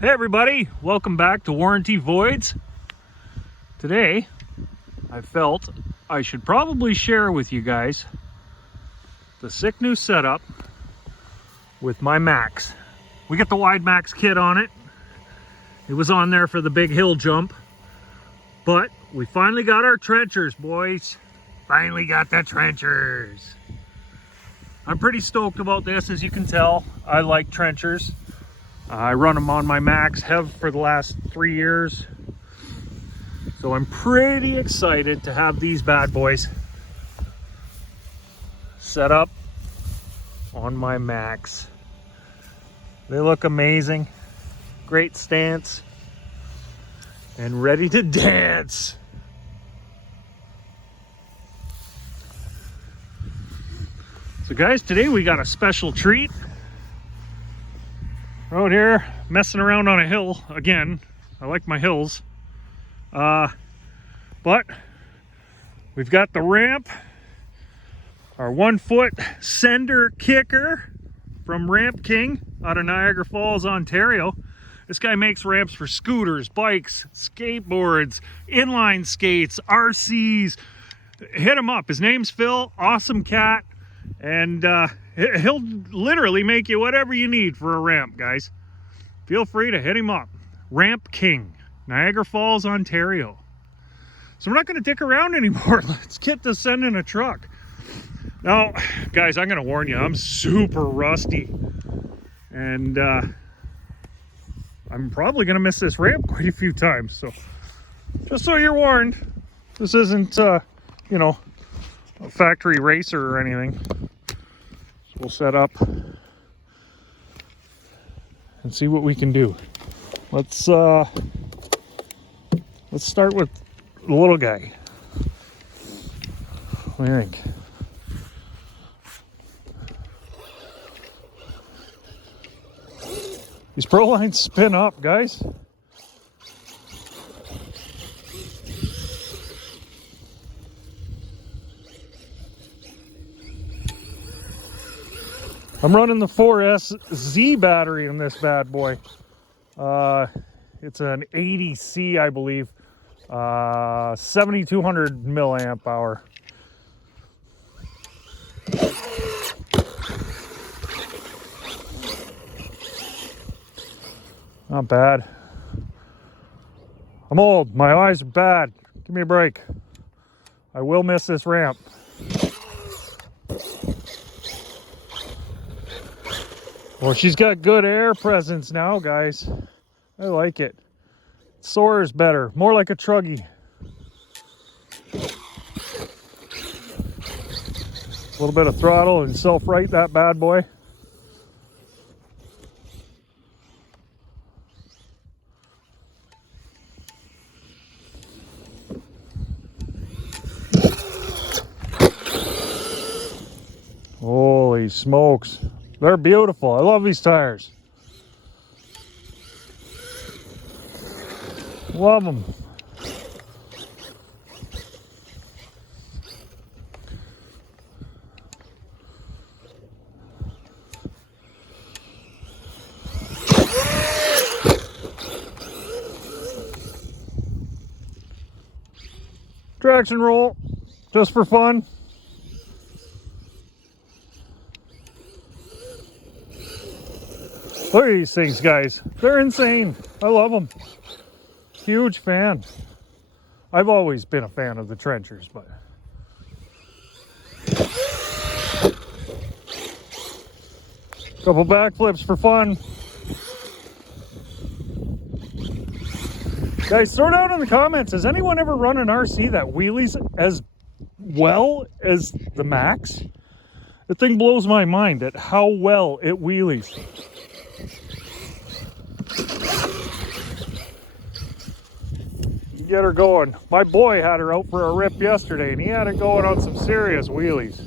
Hey everybody, welcome back to Warranty Voids. Today, I felt I should probably share with you guys the sick new setup with my Maxx. We got the Widemaxx kit on it. It was on there for the big hill jump, but we finally got our trenchers, boys. Finally got the trenchers. I'm pretty stoked about this, as you can tell. I like trenchers. I run them on my Maxx, have for the last 3 years. So I'm pretty excited to have these bad boys set up on my Maxx. They look amazing. Great stance. And ready to dance. So guys, today we got a special treat. Out here messing around on a hill again. I like my hills, but we've got the ramp, our 1 foot sender kicker from Ramp King out of Niagara Falls, Ontario. This guy makes ramps for scooters, bikes, skateboards, inline skates, RCs. Hit him up. His name's Phil. Awesome cat. And he'll literally make you whatever you need for a ramp, guys. Feel free to hit him up. Ramp King, Niagara Falls, Ontario. So we're not going to dick around anymore. Let's get to sending a truck. Now, guys, I'm going to warn you, I'm super rusty. And I'm probably going to miss this ramp quite a few times. So just so you're warned, this isn't, you know, a factory racer or anything. So we'll set up and see what we can do. Let's start with the little guy. What do you think? These Prolines spin up, guys. I'm running the 4SZ battery in this bad boy. It's an 80C, I believe. 7200 milliamp hour. Not bad. I'm old. My eyes are bad. Give me a break. I will miss this ramp. Well, she's got good air presence now, guys. I like it. Soar's better. More like a truggy. A little bit of throttle and self-right that bad boy. Holy smokes. They're beautiful. I love these tires. Love them. Traction roll, just for fun. Look at these things, guys. They're insane. I love them. Huge fan. I've always been a fan of the trenchers, but couple backflips for fun. Guys, throw down in the comments, has anyone ever run an RC that wheelies as well as the Maxx? The thing blows my mind at how well it wheelies. Get her going. My boy had her out for a rip yesterday, and he had it going on some serious wheelies.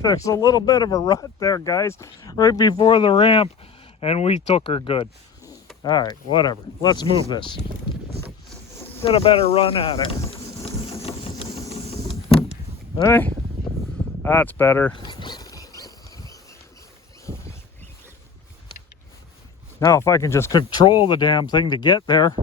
There's a little bit of a rut there, guys, right before the ramp, and we took her good. All right, whatever. Let's move this. Get a better run at it. Hey, that's better. Now, if I can just control the damn thing to get there.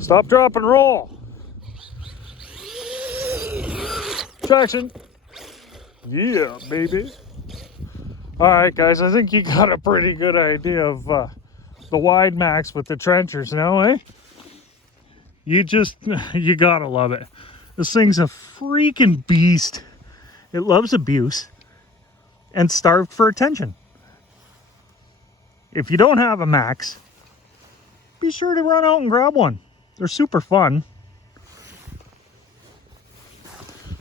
Stop, drop, and roll. Traction. Yeah, baby. All right, guys, I think you got a pretty good idea of the Widemaxx with the trenchers now, eh? You gotta love it. This thing's a freaking beast. It loves abuse and starved for attention. If you don't have a Maxx, be sure to run out and grab one. They're super fun.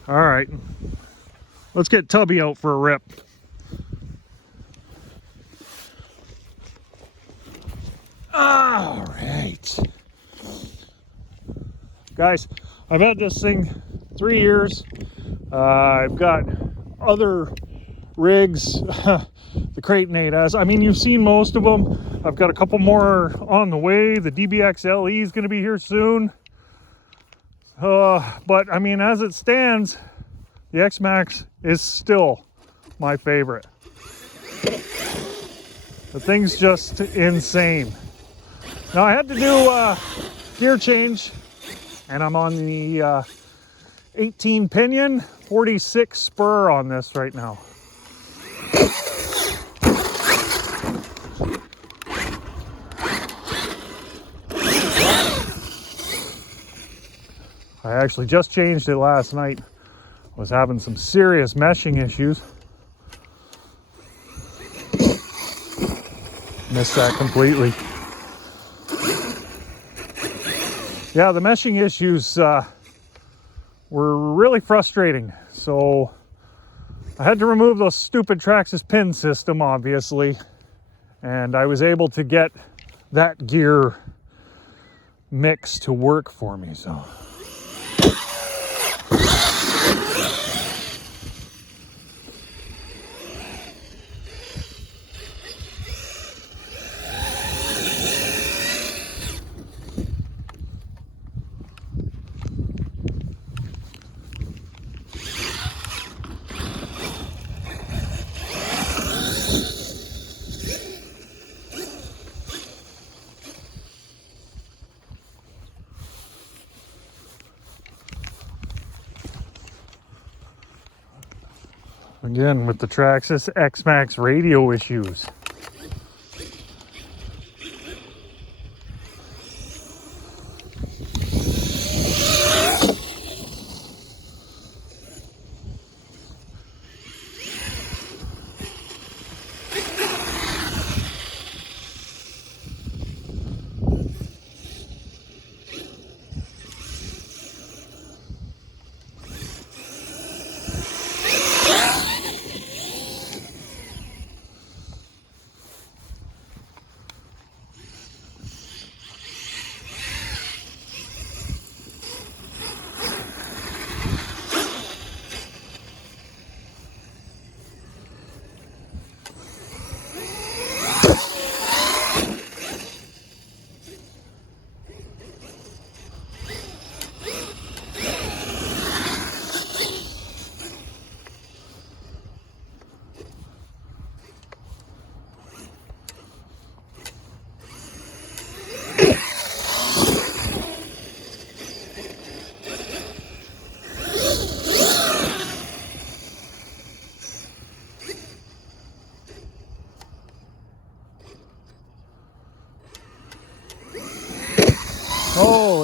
All right, let's get Tubby out for a rip. All right. Guys, I've had this thing 3 years. I've got other rigs, the Creighton 8S. I mean, you've seen most of them. I've got a couple more on the way. The DBX LE is going to be here soon. But I mean, as it stands, the Xmaxx is still my favorite. The thing's just insane. Now, I had to do a gear change, and I'm on the 18 pinion, 46 spur on this right now. I actually just changed it last night. Was having some serious meshing issues. Missed that completely. Yeah, the meshing issues were really frustrating. So I had to remove those stupid Traxxas pin system, obviously. And I was able to get that gear mix to work for me, so. Again, with the Traxxas Xmaxx radio issues.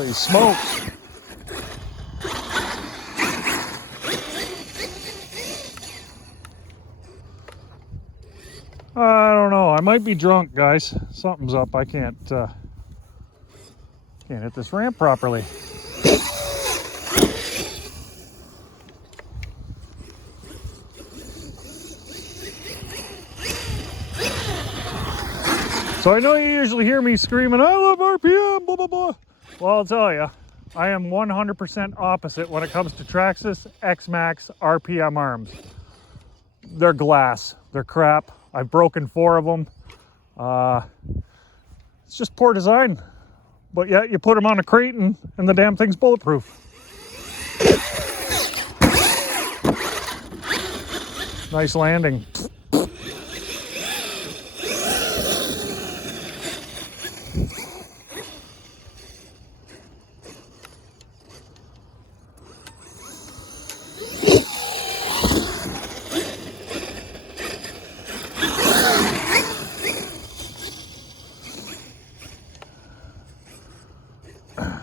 Holy smokes. I don't know. I might be drunk, guys. Something's up. I can't hit this ramp properly. So I know you usually hear me screaming, I love RPM, blah, blah, blah. Well, I'll tell you, I am 100% opposite when it comes to Traxxas Xmaxx RPM arms. They're glass. They're crap. I've broken 4 of them. It's just poor design. But yet you put them on a crate and the damn thing's bulletproof. Nice landing.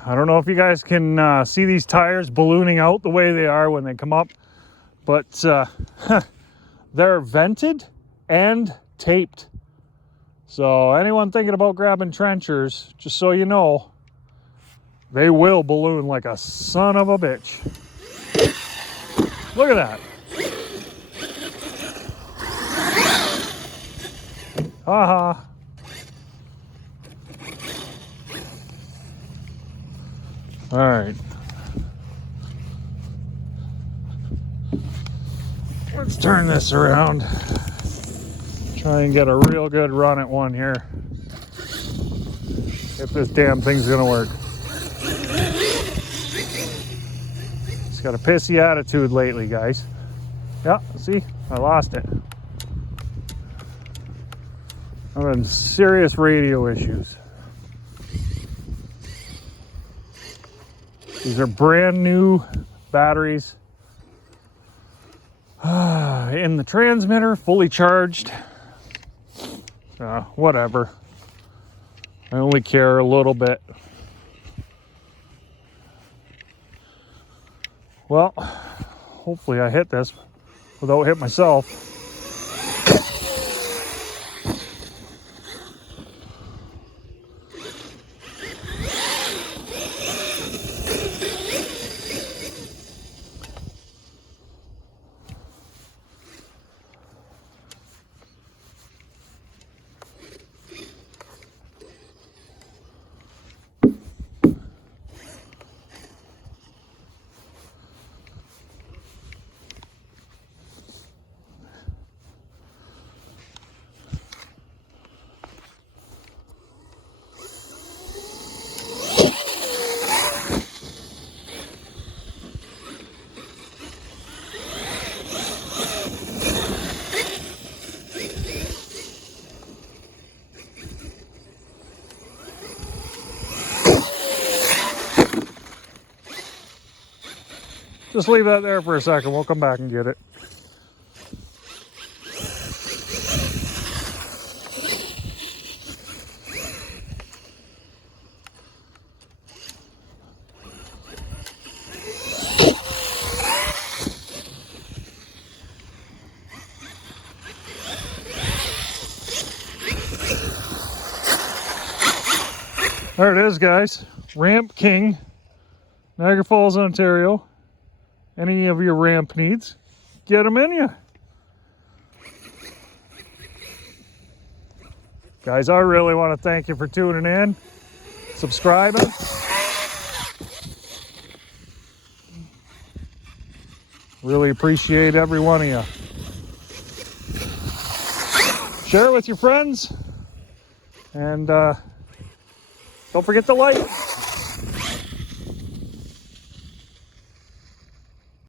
I don't know if you guys can see these tires ballooning out the way they are when they come up, but they're vented and taped. So anyone thinking about grabbing trenchers, just so you know, they will balloon like a son of a bitch. Look at that. Haha. All right. Let's turn this around. Try and get a real good run at one here. If this damn thing's gonna work. It's got a pissy attitude lately, guys. Yeah, see, I lost it. I'm having serious radio issues. These are brand new batteries in the transmitter, fully charged. Whatever. I only care a little bit. Well, hopefully I hit this without hitting myself. Just leave that there for a second. We'll come back and get it. There it is, guys. Ramp King, Niagara Falls, Ontario. Any of your ramp needs, get them in you. Guys, I really want to thank you for tuning in, subscribing. Really appreciate every one of you. Share it with your friends. And don't forget to like.